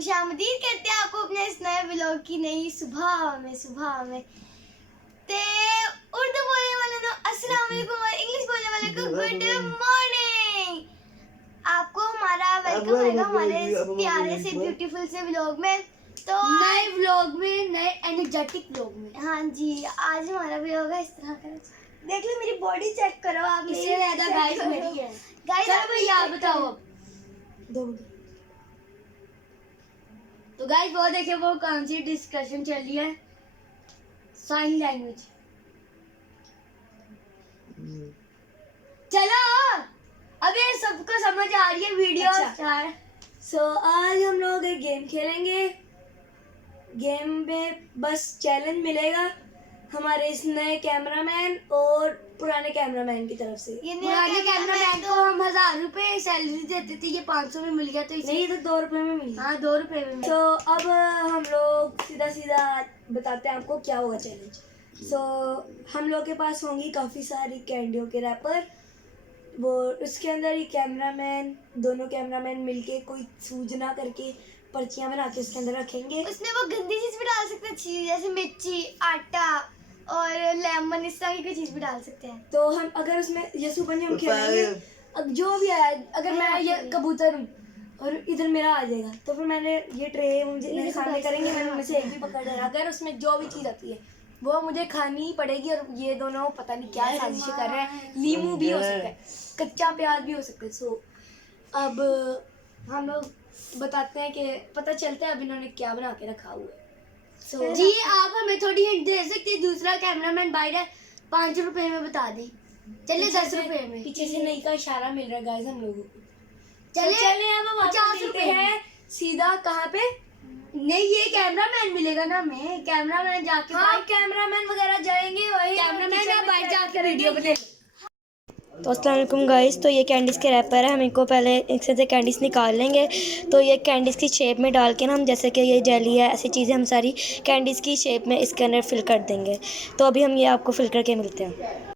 खुशामदीद कहते हैं आपको अपने इस नए व्लॉग की नई सुबह में ते उर्दू बोलने वाले को अस्सलाम वालेकुम और इंग्लिश बोलने वाले को गुड मॉर्निंग। आपको हमारा वेलकम है हमारे इस प्यारे से ब्यूटीफुल से व्लॉग में। तो नए व्लॉग में, नए एनर्जेटिक व्लॉग में। हाँ जी, आज हमारा व्लॉग है इस तरह का। देख लो मेरी बॉडी चेक करो आप। इससे ज्यादा गाइस मेरी है। गाइस चलो भैया आप बताओ अब। तो गाइस वो देखिए वो कौन सी डिस्कशन चल रही है, साइन लैंग्वेज। चलो अब ये सबको समझ आ रही है वीडियो स्टार। सो आज हम लोग एक गेम खेलेंगे। गेम में बस चैलेंज मिलेगा हमारे इस नए कैमरामैन और पुराने कैमरामैन की तरफ से। ये पुराने कैमरामैन को हम 1000 रुपए सैलरी देते थे, ये 500 में मिल गया तो इसे नहीं तो 2 रुपए में मिली। हाँ 2 रुपए में। तो अब हम लोग सीधा बताते हैं आपको क्या होगा चैलेंज। हम लोग के पास होंगी काफ़ी सारी कैंडियों के रैपर। वो उसके अंदर ही कैमरामैन, दोनों कैमरामैन मिलके कोई सूचना करके पर्चियां बना के उसके अंदर रखेंगे। उसमें वो गंदी चीज भी डाल सकते हैं, चीज जैसे मिर्ची, आटा और लेमन, इस तरह की कोई चीज भी डाल सकते हैं। तो हम अगर उसमें यसु पंजे हम खेलेंगे, अब जो भी आया, अगर मैं ये कबूतर हूँ और इधर मेरा आ जाएगा तो फिर मैंने ये ट्रे मुझे मेरे सामने करेंगे, मैंने उनमें से एक भी पकड़ लिया। अगर उसमें जो भी चीज़ आती है वो मुझे खानी ही पड़ेगी। और ये दोनों पता नहीं क्या साजिश कर रहे हैं। लीमू भी हो सकता है, कच्चा प्याज भी हो सकता है। सो अब हम लोग बताते हैं कि पता चलता है अब इन्होंने क्या बना के रखा हुआ है। जी आप हमें थोड़ी हिंट दे सकते हैं। दूसरा कैमरामैन बाहर है, 5 रुपए में बता दे। चलिए 10 रुपए में। पीछे से नहीं का इशारा मिल रहा है गाइस हम लोगों को। चलिए अब 50 रुपए हैं सीधा कहाँ पे। नहीं ये कैमरामैन मिलेगा ना, हमें कैमरामैन जाके हाँ कैमरामैन वगैरह जाएंगे, वही कैमरामैन आप बाहर जाके वीडियो बने। तो अस्सलाम वालेकुम गाइस। तो ये कैंडीज़ के रैपर है, हम इनको पहले इससे से कैंडीज़ निकाल लेंगे। तो ये कैंडीज़ की शेप में डाल के ना हम, जैसे कि ये जेली है, ऐसी चीज़ें हम सारी कैंडीज़ की शेप में इसके अंदर फिल कर देंगे। तो अभी हम ये आपको फिल करके मिलते हैं।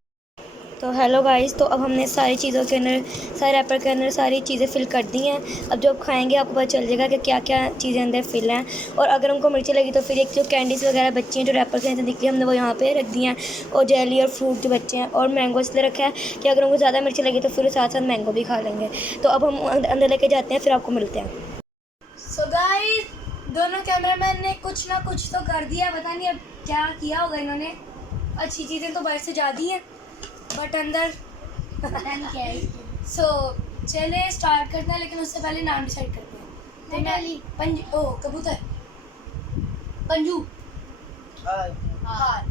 तो हेलो गाइस, तो अब हमने सारी चीज़ों के अंदर, सारे रैपर के अंदर सारी चीज़ें फिल कर दी हैं। अब जब खाएंगे आपको पता चल जाएगा कि क्या क्या चीज़ें अंदर फिल हैं। और अगर हमको मिर्ची लगी तो फिर एक जो कैंडीज़ वगैरह बच्ची हैं जो रैपर के अंदर निकली, हमने वो यहाँ पे रख दी हैं। और जेली और फ्रूट जो बच्चे हैं, और मैंगो इसलिए रखा है कि अगर हमको ज़्यादा मिर्ची लगी तो फिर साथ साथ मैंगो भी खा लेंगे। तो अब हम अंदर लेके जाते हैं, फिर आपको मिलते हैं। सो गाइस दोनों कैमरामैन ने कुछ ना कुछ तो कर दिया, पता नहीं अब क्या किया होगा इन्होंने। अच्छी चीज़ें तो बाहर से जा दी हैं बट अंदर चले स्टार्ट करते हैं, लेकिन उससे पहले नाम डिसाइड करते हैं। तो मैं पंजू, कबूतर, पंजू, हार,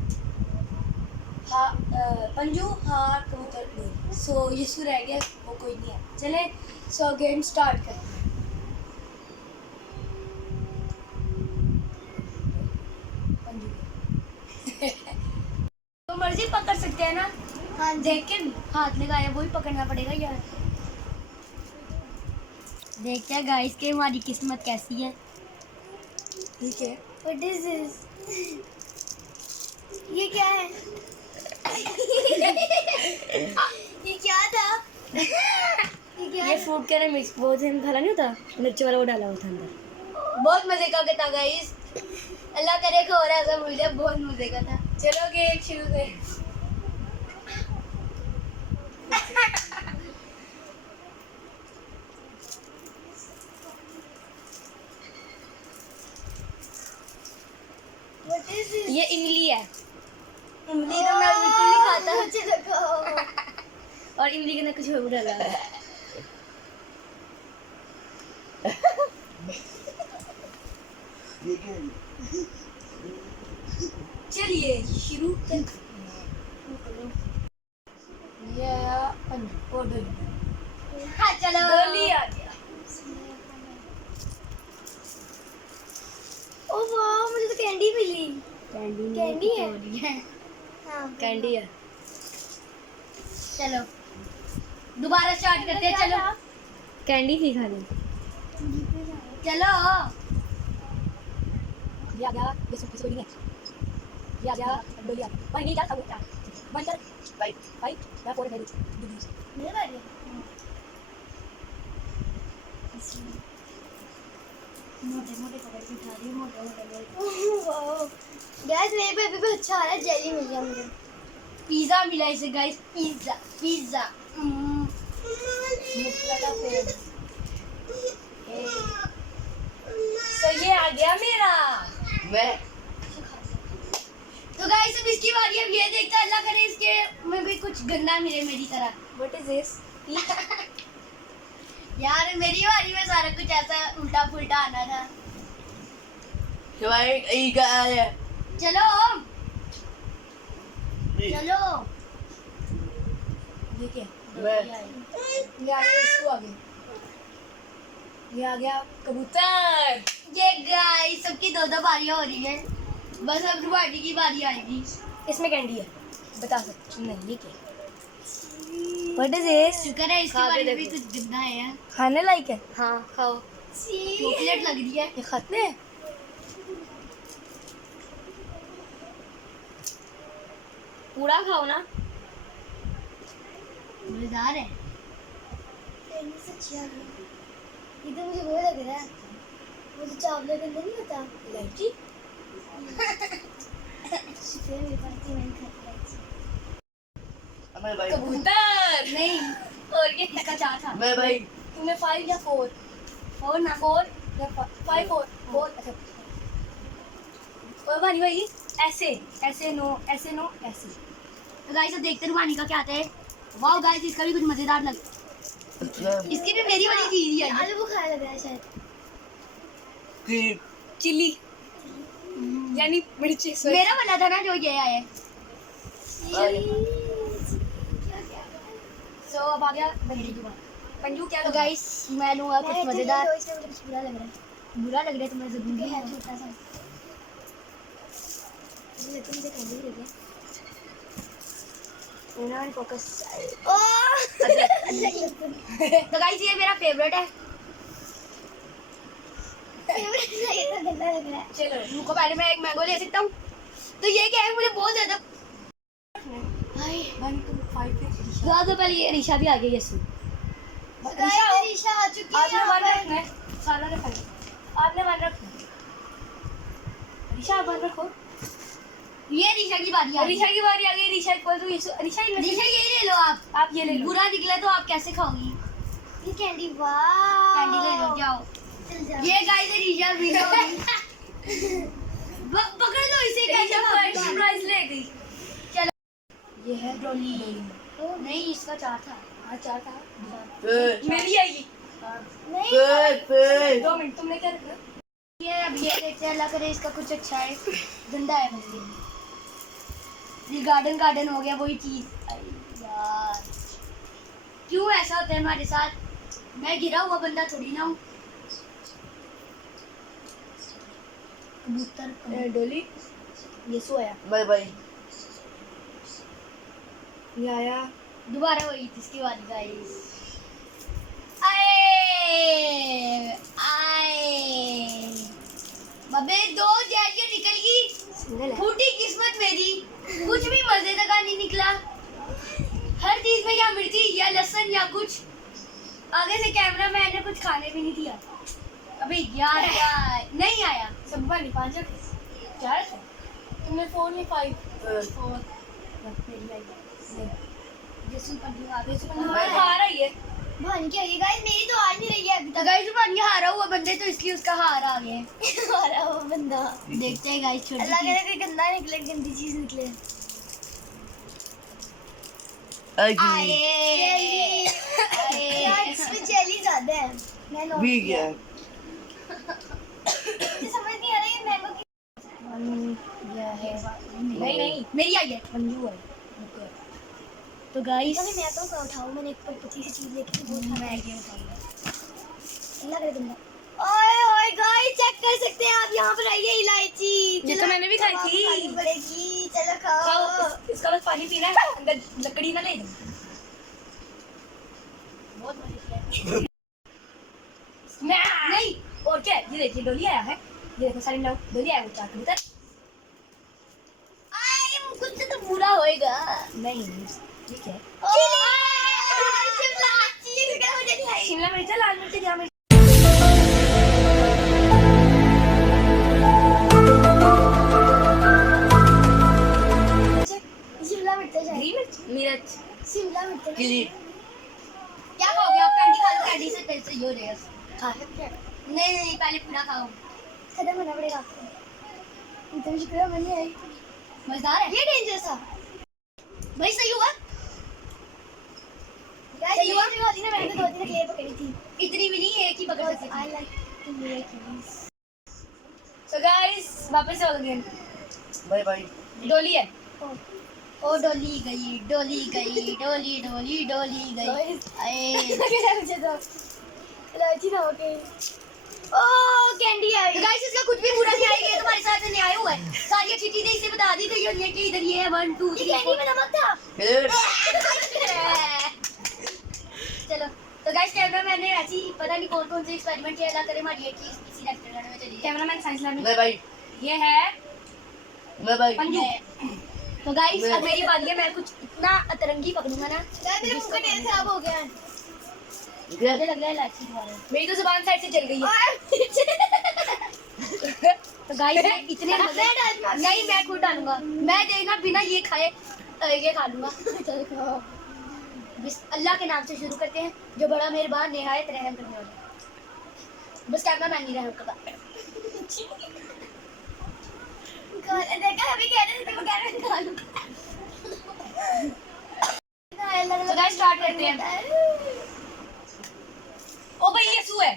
पंजू, हार, कबूतर। सो यीशु रह गया, वो कोई नहीं है। चले सो गेम स्टार्ट करते हैं। पंजू तो मर्जी पकड़ सकते हैं ना। हाँ देख के हाथ लगाया, वही पकड़ना पड़ेगा यार। देखते हैं गाइस कि हमारी किस्मत कैसी है। ठीक है। What is this? ये क्या है? ये क्या था? ये क्या ये फ्रूट के अंदर मिक्स बहुत भला नहीं होता, मिर्ची वाला वो डाला होता अंदर। बहुत मजे का था गाइस, अल्लाह करे कि और ऐसा मिल जाए, बहुत मजे का था। चलो गेम शुरू करें। What is this? ये इमली है, इमली तो मैं बिल्कुल नहीं खाता। मुझे लगाओ। और इमली के अंदर कुछ और डाला है। चलिए शुरू करते हैं। ये हाँ चलो डोली आ गया। ओ वाह, मुझे तो कैंडी मिली। कैंडी है? हाँ कैंडी है। चलो दोबारा स्टार्ट करते हैं। चलो कैंडी थी खाली। चलो या ये सब किसी को नहीं है। या डोली आ गई। पर नहीं क्या था वन चल भाई मैं फोड़ मेरी मेरे बारे मोटे मोटे कलर की उठा रही हूँ, मोटे मोटे कलर। वाओ गाइस मेरे पे अभी भी अच्छा आ रहा है, जेली मिल गया मुझे। पिज्जा मिला इसे गाइस, पिज्जा पिज्जा। तो ये आ गया मेरा। मैं तो गाइस अब इसकी बारी, अब ये देखते हैं, अल्लाह करे इसके में भी कुछ गंदा मिले मेरी तरह। What is this? यार मेरी बारी में सारा कुछ ऐसा उल्टा पुल्टा आना था। चलो चलो। ये क्या? ये ये आ गया, इसको आ गया। ये आ गया कबूतर। गाइस सबकी दो दो बारियां हो रही है, बस अब रुबाटी की बारी आएगी। इसमें कैंडी है, बता सकती नहीं ये क्या? What is this? शुक्र है इसकी खा के बारी में भी देखो। कुछ गंदा है यार। खाने लायक है? हाँ खाओ। चॉकलेट लग रही है। ये खाते हैं? पूरा खाओ ना। मजेदार है। कैंडी से अच्छा है। ये तो मुझे वो लग रहा है, वो जो चावल के अंदर नहीं होता इलायची? फिर मेरे पास थी, मैंने खाई इलायची। कबूतर नहीं, और ये इसका चार था। मैं भाई तुम्हें 5 या 4? 4 ना। 4 या 5 4 अच्छा। और भाई भाई ऐसे ऐसे नो ऐसे नो ऐसे। तो गाइस अब देखते हैं रुबानी का क्या आता है। वाओ गाइस इसका भी कुछ मजेदार लग, इसकी भी मेरी वाली चीज ही है। आलू बुखारा लग रहा है शायद। चिली यानी मिर्ची। मेरा वाला था ना जो ये आया है। सो अब आ गया पंजू की बात। पंजू क्या? तो गाइस मैं लूंगा कुछ मजेदार। तो इसमें मुझे कुछ बुरा लग रहा है। बुरा लग रहा है तो मैं जरूर ये है लूंगा। छोटा सा, ये तो मुझे कैंडी लग गया। फोकस। तो गाइस ये मेरा फेवरेट है। ये तो गंदा लग रहा है। चलो रुको पहले मैं एक मैंगो ले सकता हूँ। तो ये क्या है, मुझे बहुत ज्यादा। हाय 1 2 5 ज्यादा पहले ये रिशा भी आ गई। यस गाइस ईशा आ चुकी है आपने यहाँ 1 पर। रखना है, सारा ने खाना। आपने 1 रखना है। ऋषा 1 रखो। ये रिशा की बारी आ गई। ऋषा की बारी आ गई। ऋषा इक्वल टू ऋषा रिशा यही ले लो आप ये ले लो। बुरा निकला तो आप कैसे खाओगी? ये कैंडी, वाह कैंडी ले लो, जाओ। चल जाओ। ये गाइस रिशा भी पकड़ लो इसे। कैसे फर्स्ट खाओगी? प्राइज ले गई। चलो ये है डॉली। नहीं इसका 4 था। हाँ 4 था। मेरी आएगी। नहीं 2 मिनट। तुमने क्या रखना? ये अब ये देखते हैं, अल्लाह करे इसका कुछ अच्छा है। गंदा है बस ये गार्डन गार्डन हो गया वही चीज। यार क्यों ऐसा होता है हमारे साथ? मैं गिरा हुआ बंदा थोड़ी ना हूँ। कबूतर डोली ये सो आया। Bye bye. ये आया। दोबारा वही इसकी बारी गाइस। आए आए बबे 2 जैलियां निकल गई। सिंगल है। फूटी किस्मत मेरी, कुछ भी मजे का नहीं निकला। हर चीज में या मिर्ची या लहसुन या कुछ। आगे से कैमरा मैन ने कुछ खाने भी नहीं दिया। अबे यार यार नहीं आया। सब वाली 5 रखे। 4 रखे। तुमने 4 नहीं 5। 4 मेरी आई। जैसे पंजू आ गए। तुम्हारा हार आई है। भान की होगी गाइस, मेरी तो आ नहीं रही है अभी तो तक। गाइस बन गया हारा हुआ बंदे, तो इसलिए उसका हार आ गया है। हमारा वो बंदा, देखते हैं गाइस छोटी अल्लाह सी। करे कोई गंदा निकले, गंदी चीज निकले। आए यार इसमें जेली ज्यादा है। मैं नोट भी किया। गया। मुझे समझ नहीं आ रहा ये मैंगो की। नहीं नहीं मेरी आई है। मंजू है। तो गाइस अरे मैं तो उठाऊं, मैंने एक पतली सी चीज लेके तो बहुत मैं ये उठाऊंगा। अल्लाह करे गंदा। ओए ओए गाइस चेक कर सकते हैं आप, यहाँ पर आई है इलायची। ये तो मैंने भी खाई थी। खानी पड़ेगी, चलो खाओ। खाओ। इसका बस पानी पीना है, अंदर लकड़ी ना ले दो। बहुत मजे किया। नहीं और क्या है? ये देखिए डोली आया है। ये देखो सारी लोग डोली आया। वो 4 कबूतर। आए कुछ तो बुरा होएगा। नहीं ये क्या है? शिमला मिर्च, मुझे नहीं आई। शिमला मिर्च, लाल मिर्च, क्या मिर्च? ये हो जाएगा। खा सकते हैं। नहीं नहीं पहले पूरा खाओ। खत्म होना पड़ेगा। इतना शुक्रिया मैंने आई। मजेदार है ये डेंजर था। भाई, सही हुआ। सही हुआ। मैंने तो 2-3 क्लियर पकड़ी थी। इतनी भी नहीं, एक ही पकड़ सकती I थी। like to make these. So guys, वापस से गेम। Bye bye. डोली है। Oh. ओ डोली गई, डोली गई, डोली डोली डोली गई। Guys. अरे मुझे तो एलर्जी ना हो गई। ओह कैंडी आई। तो गाइस, इसका कुछ भी बुरा नहीं आएगा, ये तुम्हारे साथ न्याय हुआ है। सारी अच्छी चीजें इसे बता दी गई है कि इधर ये है 1 2 ये 3 कैंडी में नमक था। चलो तो गाइस, कैमरामैन ने ऐसी पता नहीं कौन कौन से एक्सपेरिमेंट किया, अल्लाह करे हमारी एक चीज किसी रेस्टोरेंट में चली जाए। कैमरामैन साइंस लैब में। Bye bye. ये है बाय बाय। पंजू। तो गाइस, अब मेरी बारी है। मैं कुछ इतना अतरंगी पकड़ूंगा ना, यार मेरे मुंह का टेस्ट खराब हो गया है। मुझे लग रहा है इलायची के बारे में। मेरी तो जुबान साइड से जल गई है। तो गाइस, मैं इतने मजे नहीं, मैं खुद डालूंगा। मैं देखना बिना ये खाए ये खा लूंगा। चल खाओ। बस अल्लाह के नाम से शुरू करते हैं, जो बड़ा मेहरबान निहायत रहम करने वाला है। बस कैमरामैन नहीं रहम करता। देखा अभी कह रहे थे तुम कह रहे थे खा लूं। तो गाइस, स्टार्ट करते हैं। ओ भाई, ये सू है।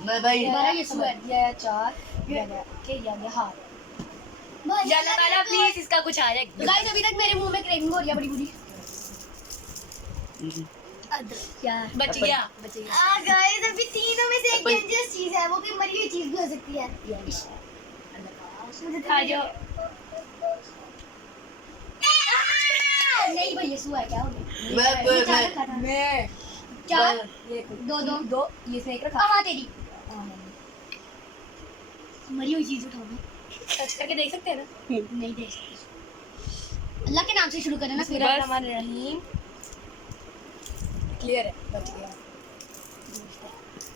Bye bye. हमारा ये सू है। ये 4 ये गया हाथ। जाना वाला प्लीज, इसका कुछ आ जाए। तो गाइस, अभी तक मेरे मुंह में क्रेविंग हो रही है बड़ी बुरी। यार बच गया। गाइस अभी तीनों में से एक डेंजरस चीज है, वो भी मरी हुई चीज भी हो सकती है। मुझे खा जाओ। नहीं भाई, ये सू है क्या हो गया? मैं चार ये दो दो दो ये से एक रखा। हाँ तेरी मरी हुई चीज उठाओ। टच करके देख सकते हैं ना। नहीं दे सकते। अल्लाह के नाम से शुरू करें ना फिर। बिस्मिल्लाहिर्रहमानिर्रहीम। क्लियर है, बच गया।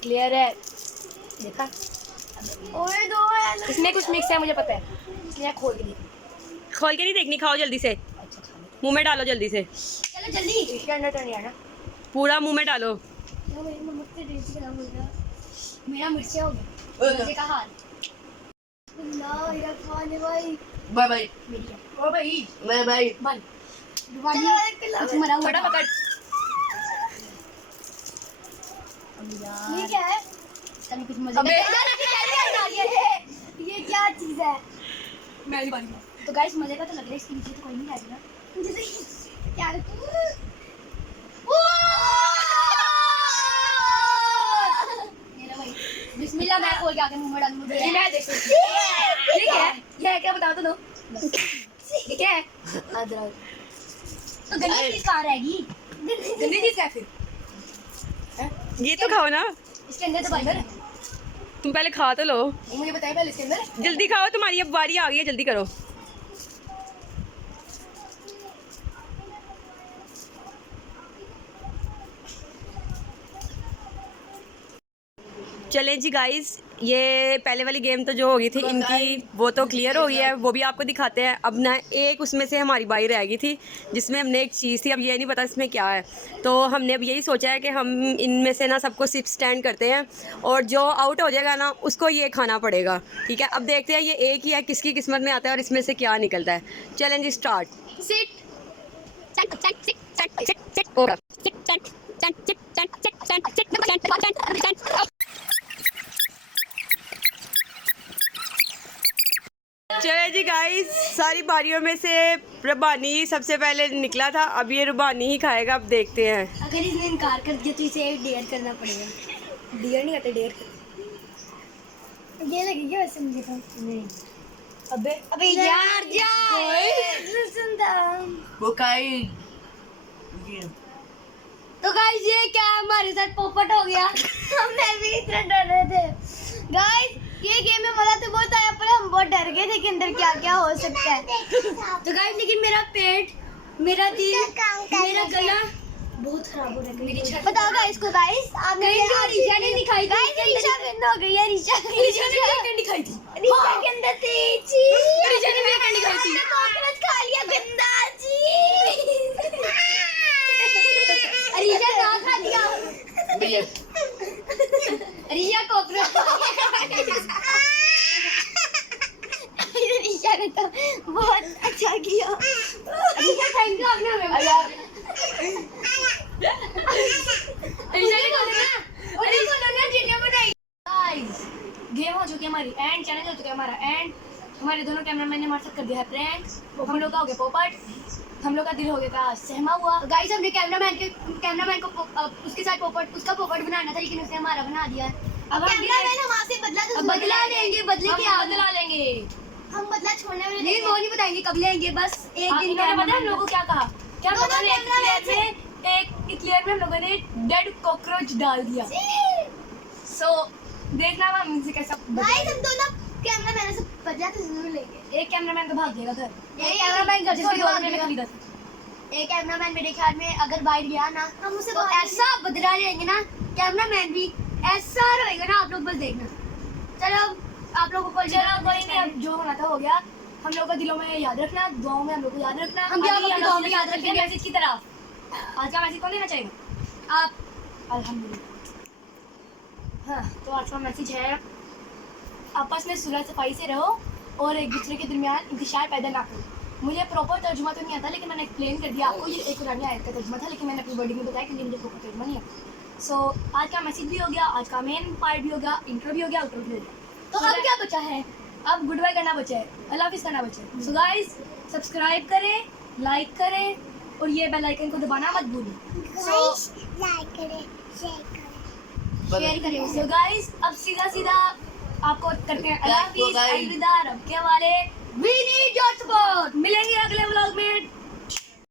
क्लियर है, देखा। ओए दो है। इसमें कुछ मिक्स है, मुझे पता है, इसलिए खोल के देखी। खोल के नहीं देखनी, खाओ जल्दी से, अच्छा खा ले। मुंह में डालो जल्दी से, चलो जल्दी। इसके अंदर तो नहीं आना। पूरा मुंह में डालो। यार मेरी नमक से टेस्ट खराब हो गया। मेरा मिर्ची हो गया। मजे का हाल। अल्लाह मेरा खाने भाई। Bye bye. मेरी है। ओ भाई बाय बाय। बन चलो एक कुछ मरा हुआ फटा पकड़। ये क्या है? कभी कुछ मजे अबे। ये क्या चीज है? मेरी बारी में। तो गाइस, मजे का तो लग रहा है, इसके नीचे तो कोई नहीं है ना। मुझे तो क्या मेरा भाई बिस्मिल्लाह, मैं खोल के आके मुंह में डालूंगा। ये मैं देख सकती हूँ। ये क्या है? ये है क्या, बताओ तो दो। ये क्या है? अदरक। तो गंदी चीज कहाँ रहेगी? गंदी चीज क्या है फिर? ये तो खाओ ना, इसके अंदर तो भाई तुम पहले खा तो लो, मुझे बताइए पहले इसके अंदर। जल्दी खाओ, तुम्हारी अब बारी आ गई है, जल्दी करो। चलें जी गाइस, ये पहले वाली गेम तो जो हो गई थी इनकी, वो तो क्लियर हो गई है, वो भी आपको दिखाते हैं। अब ना एक उसमें से हमारी बारी रह गई थी जिसमें हमने एक चीज़ थी, अब ये नहीं पता इसमें क्या है, तो हमने अब यही सोचा है कि हम इनमें से ना सबको सिट स्टैंड करते हैं और जो आउट हो जाएगा ना उसको ये खाना पड़ेगा, ठीक है। अब देखते हैं ये एक ही है, किसकी किस्मत में आता है और इसमें से क्या निकलता है। Challenge start. सिट चलो जी गाइस, सारी बारियों में से रुबानी सबसे पहले निकला था, अब ये रुबानी ही खाएगा, अब देखते हैं। अगर इसने इनकार कर दिया तो इसे डेयर करना पड़ेगा। डियर नहीं करते, डेयर। ये लगेगी वैसे मुझे तो। नहीं। अबे अबे यार जा। लहसुन था। वो काई। तो गाइस, ये क्या हमारे साथ पोपट हो गया। हमने भी इतना डर रहे थे। गाइस ये गेम में मजा तो बहुत आया, पर हम बहुत डर गए थे कि अंदर क्या क्या हो सकता है। तो गाइस, लेकिन मेरा पेट, मेरा दिल, मेरा गला बहुत खराब हो रहा है। मेरी छत बताओ गाइस को, गाइस आपने रीशा ने दिखाई थी। गाइस रीशा बंद हो गई है। रीशा ने कैंडी खाई थी। रीशा के अंदर थी जी। रीशा ने भी कैंडी खाई थी। कोकोनट खा लिया गंदा जी। रीशा है। रिया कॉकरोच ईशा ने तो बहुत अच्छा किया। रिया थैंक यू आपने हमें बताया। रिया ने बोला ना, उन्हें बोला ना जिन्हें बनाई। गाइस गेम हो चुकी है हमारी एंड, चैलेंज हो चुका है हमारा एंड। हमारे दोनों कैमरामैन ने हमारे साथ कर दिया है प्रैंक। हम लोग का हो गया पोपट, हम लोग का दिल हो गया था सहमा हुआ। गाइस हमने कैमरामैन को उसके साथ पोपट, उसका पोपट बनाना था लेकिन उसने हमारा बना दिया। अब हम कैमरामैन हमारे से बदला तो बदला लेंगे, बदले क्या बदला लेंगे। हम बदला छोड़ने वाले नहीं वो नहीं बताएंगे कब लेंगे, बस एक दिन इन्होंने पता है हम कैमरामैन लोगों को क्या कहा? क्या दोनों पता नहीं, कैमरामैन एक लेयर में हम लोगों ने डेड कॉकरोच डाल दिया। सो देखना हम इनसे कैसा गाइस हम दोनों कैमरामैन से बदला तो जरूर लेंगे। एक कैमरामैन तो भाग गया घर, एक कैमरामैन घर जिसको से 2 रुपए में खरीदा था। एक कैमरामैन मेरे ख्याल में अगर बाहर गया ना हम उसे तो ऐसा बदला लेंगे ना कैमरामैन भी ऐसा रहेगा ना, आप लोग बस देखना। चलो आप लोगों को चलो कोई नहीं, अब जो होना था हो गया। हम लोग का दिलों में याद रखना, दुआओं में हम लोग को याद रखना। हम भी आपकी अभी दुआओं में याद चलते हैं रखेंगे। मैसेज की तरफ। आज का मैसेज कौन देना चाहेगा? आप अल्हम्दुलिल्लाह। हाँ, तो आज का मैसेज है आपस में सुलह सफाई से रहो और एक दूसरे के दरमियान इंतशार पैदा ना करो। मुझे प्रॉपर तर्जुमा तो नहीं आता लेकिन मैंने एक्सप्लेन कर दिया आपको। ये एक कुरानी आयत का तर्जुमा था लेकिन मैंने अपनी वर्डिंग में बताया क्योंकि मुझे प्रॉपर तर्जुमा नहीं आता। सो आज का मैसेज भी हो गया, आज का मेन पार्ट भी हो गया, इंट्रो भी हो गया, आउटरो भी हो गया। तो अब क्या बचा है? अब गुड बाय करना बचा है, अल्लाह हाफिज़ करना बचा है। सो गाइस सब्सक्राइब करें, लाइक करें और ये बेल आइकन को दबाना मत भूलें। सो लाइक करें, शेयर करें। शेयर करें सो गाइस अब सीधा आपको करते हैं अल्लाह हाफिज़, guys. अलविदा, रब के हवाले। We need your support. मिलेंगे अगले व्लॉग में।